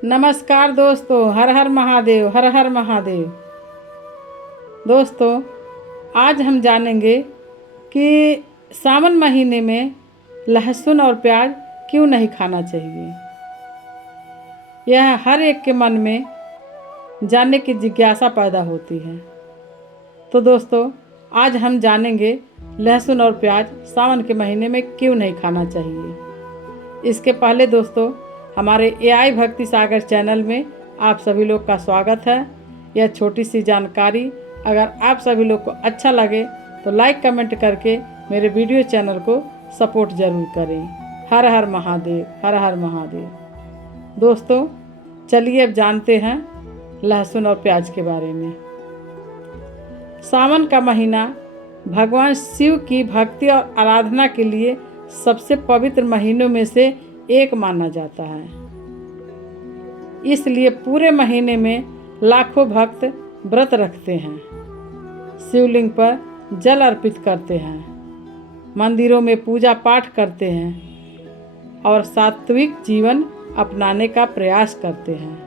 नमस्कार दोस्तों, हर हर महादेव, हर हर महादेव। दोस्तों, आज हम जानेंगे कि सावन महीने में लहसुन और प्याज क्यों नहीं खाना चाहिए। यह हर एक के मन में जानने की जिज्ञासा पैदा होती है। तो दोस्तों, आज हम जानेंगे लहसुन और प्याज सावन के महीने में क्यों नहीं खाना चाहिए। इसके पहले दोस्तों, हमारे AI भक्ति सागर चैनल में आप सभी लोग का स्वागत है। यह छोटी सी जानकारी अगर आप सभी लोग को अच्छा लगे तो लाइक कमेंट करके मेरे वीडियो चैनल को सपोर्ट ज़रूर करें। हर हर महादेव, हर हर महादेव। दोस्तों, चलिए अब जानते हैं लहसुन और प्याज के बारे में। सावन का महीना भगवान शिव की भक्ति और आराधना के लिए सबसे पवित्र महीनों में से एक माना जाता है। इसलिए पूरे महीने में लाखों भक्त व्रत रखते हैं, शिवलिंग पर जल अर्पित करते हैं, मंदिरों में पूजा पाठ करते हैं और सात्विक जीवन अपनाने का प्रयास करते हैं।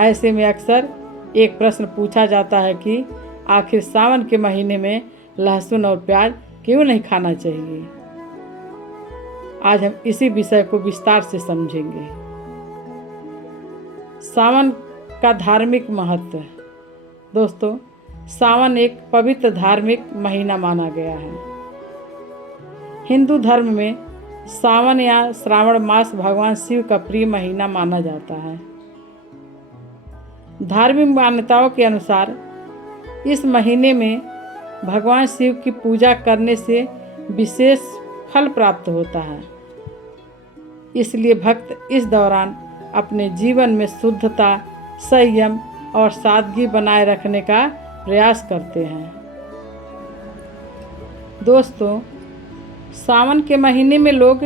ऐसे में अक्सर एक प्रश्न पूछा जाता है कि आखिर सावन के महीने में लहसुन और प्याज क्यों नहीं खाना चाहिए। आज हम इसी विषय को विस्तार से समझेंगे। सावन का धार्मिक महत्व। दोस्तों, सावन एक पवित्र धार्मिक महीना माना गया है। हिंदू धर्म में सावन या श्रावण मास भगवान शिव का प्रिय महीना माना जाता है। धार्मिक मान्यताओं के अनुसार इस महीने में भगवान शिव की पूजा करने से विशेष फल प्राप्त होता है। इसलिए भक्त इस दौरान अपने जीवन में शुद्धता, संयम और सादगी बनाए रखने का प्रयास करते हैं। दोस्तों, सावन के महीने में लोग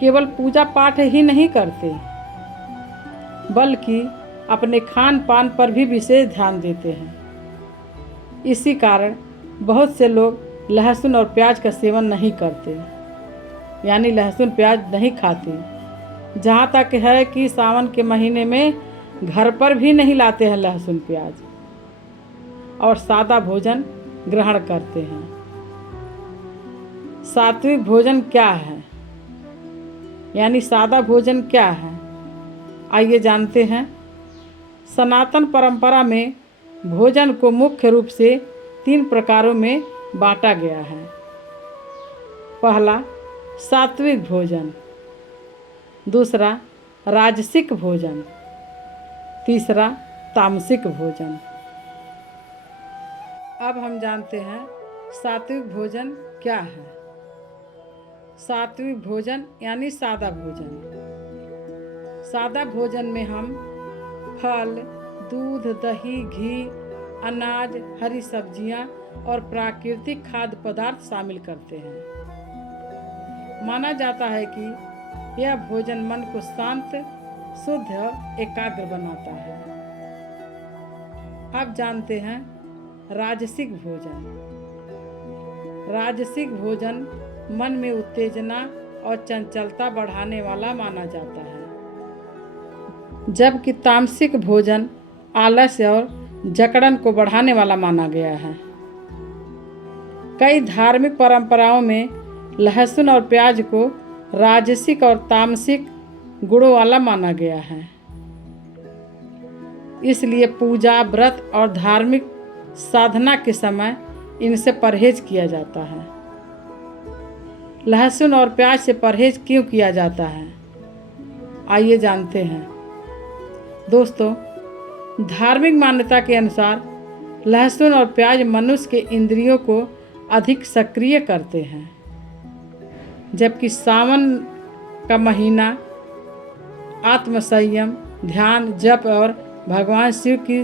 केवल पूजा पाठ ही नहीं करते, बल्कि अपने खान पान पर भी विशेष ध्यान देते हैं। इसी कारण बहुत से लोग लहसुन और प्याज का सेवन नहीं करते, यानी लहसुन प्याज नहीं खाते। जहाँ तक है कि सावन के महीने में घर पर भी नहीं लाते हैं लहसुन प्याज और सादा भोजन ग्रहण करते हैं। सात्विक भोजन क्या है, यानी सादा भोजन क्या है, आइए जानते हैं। सनातन परंपरा में भोजन को मुख्य रूप से 3 प्रकारों में बांटा गया है। पहला, सात्विक भोजन। दूसरा, राजसिक भोजन। तीसरा, तामसिक भोजन। अब हम जानते हैं सात्विक भोजन क्या है। सात्विक भोजन यानी सादा भोजन। सादा भोजन में हम फल, दूध, दही, घी, अनाज, हरी सब्जियां और प्राकृतिक खाद्य पदार्थ शामिल करते हैं। माना जाता है कि यह भोजन मन को शांत, शुद्ध और एकाग्र बनाता है। अब जानते हैं राजसिक भोजन। राजसिक भोजन मन में उत्तेजना और चंचलता बढ़ाने वाला माना जाता है, जबकि तामसिक भोजन आलस्य और जकड़न को बढ़ाने वाला माना गया है। कई धार्मिक परंपराओं में लहसुन और प्याज को राजसिक और तामसिक गुणों वाला माना गया है। इसलिए पूजा, व्रत और धार्मिक साधना के समय इनसे परहेज किया जाता है। लहसुन और प्याज से परहेज क्यों किया जाता है, आइए जानते हैं। दोस्तों, धार्मिक मान्यता के अनुसार लहसुन और प्याज मनुष्य के इंद्रियों को अधिक सक्रिय करते हैं, जबकि सावन का महीना आत्मसंयम, ध्यान, जप और भगवान शिव की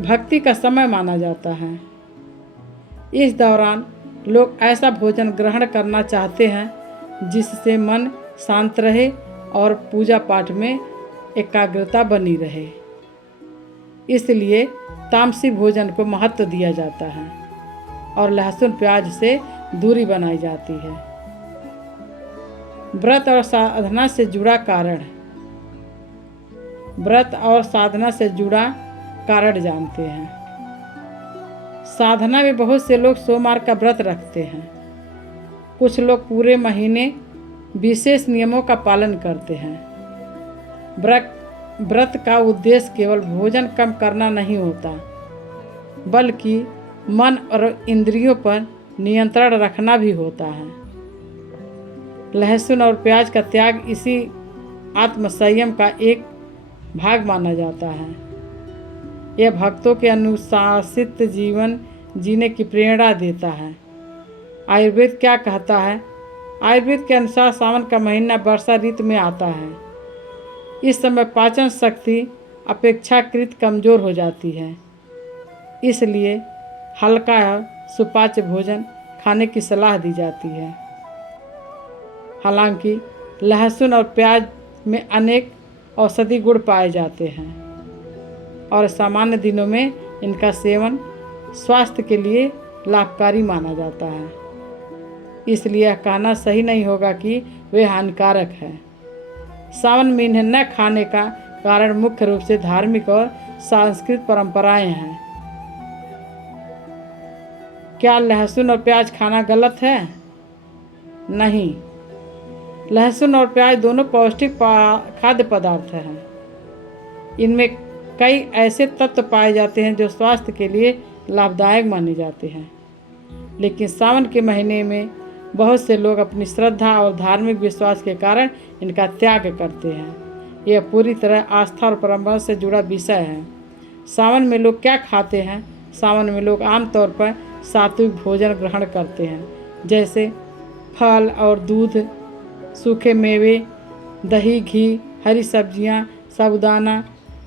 भक्ति का समय माना जाता है। इस दौरान लोग ऐसा भोजन ग्रहण करना चाहते हैं जिससे मन शांत रहे और पूजा पाठ में एकाग्रता बनी रहे। इसलिए तामसिक भोजन को महत्व दिया जाता है और लहसुन प्याज से दूरी बनाई जाती है। व्रत और साधना से जुड़ा कारण। व्रत और साधना से जुड़ा कारण जानते हैं। साधना में बहुत से लोग सोमवार का व्रत रखते हैं। कुछ लोग पूरे महीने विशेष नियमों का पालन करते हैं। व्रत का उद्देश्य केवल भोजन कम करना नहीं होता, बल्कि मन और इंद्रियों पर नियंत्रण रखना भी होता है। लहसुन और प्याज का त्याग इसी आत्मसंयम का एक भाग माना जाता है। यह भक्तों के अनुशासित जीवन जीने की प्रेरणा देता है। आयुर्वेद क्या कहता है? आयुर्वेद के अनुसार सावन का महीना वर्षा ऋतु में आता है। इस समय पाचन शक्ति अपेक्षाकृत कमज़ोर हो जाती है, इसलिए हल्का और सुपाच्य भोजन खाने की सलाह दी जाती है। हालांकि लहसुन और प्याज में अनेक औषधि गुण पाए जाते हैं और सामान्य दिनों में इनका सेवन स्वास्थ्य के लिए लाभकारी माना जाता है, इसलिए यह कहना सही नहीं होगा कि वे हानिकारक है। सावन में इन्हें न खाने का कारण मुख्य रूप से धार्मिक और सांस्कृतिक परंपराएं हैं। क्या लहसुन और प्याज खाना गलत है? नहीं, लहसुन और प्याज दोनों पौष्टिक खाद्य पदार्थ हैं। इनमें कई ऐसे तत्व पाए जाते हैं जो स्वास्थ्य के लिए लाभदायक माने जाते हैं, लेकिन सावन के महीने में बहुत से लोग अपनी श्रद्धा और धार्मिक विश्वास के कारण इनका त्याग करते हैं। यह पूरी तरह आस्था और परंपरा से जुड़ा विषय है। सावन में लोग क्या खाते हैं? सावन में लोग आमतौर पर सात्विक भोजन ग्रहण करते हैं, जैसे फल और दूध, सूखे मेवे, दही, घी, हरी सब्जियां, साबूदाना,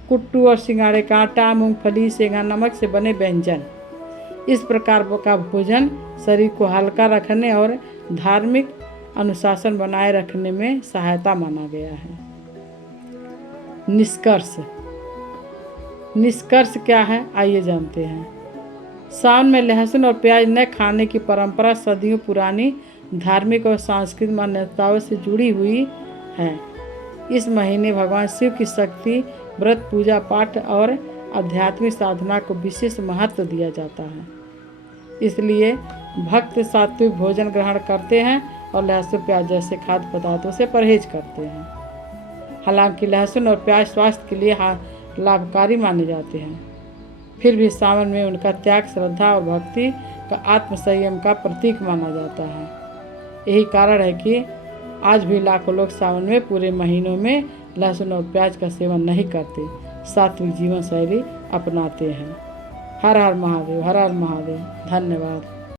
कुट्टू और सिंगाड़े का आटा, मूंगफली, सेंधा नमक से बने व्यंजन। इस प्रकार का भोजन शरीर को हल्का रखने और धार्मिक अनुशासन बनाए रखने में सहायता माना गया है। निष्कर्ष क्या है, आइए जानते हैं। सावन में लहसुन और प्याज न खाने की परंपरा सदियों पुरानी धार्मिक और सांस्कृतिक मान्यताओं से जुड़ी हुई है। इस महीने भगवान शिव की शक्ति, व्रत, पूजा पाठ और आध्यात्मिक साधना को विशेष महत्व दिया जाता है, इसलिए भक्त सात्विक भोजन ग्रहण करते हैं और लहसुन प्याज जैसे खाद्य पदार्थों से परहेज करते हैं। हालांकि लहसुन और प्याज स्वास्थ्य के लिए लाभकारी माने जाते हैं, फिर भी सावन में उनका त्याग श्रद्धा और भक्ति का आत्मसंयम का प्रतीक माना जाता है। यही कारण है कि आज भी लाखों लोग सावन में पूरे महीनों में लहसुन और प्याज का सेवन नहीं करते, सात्विक जीवन शैली अपनाते हैं। हर हर महादेव, हर हर महादेव। धन्यवाद।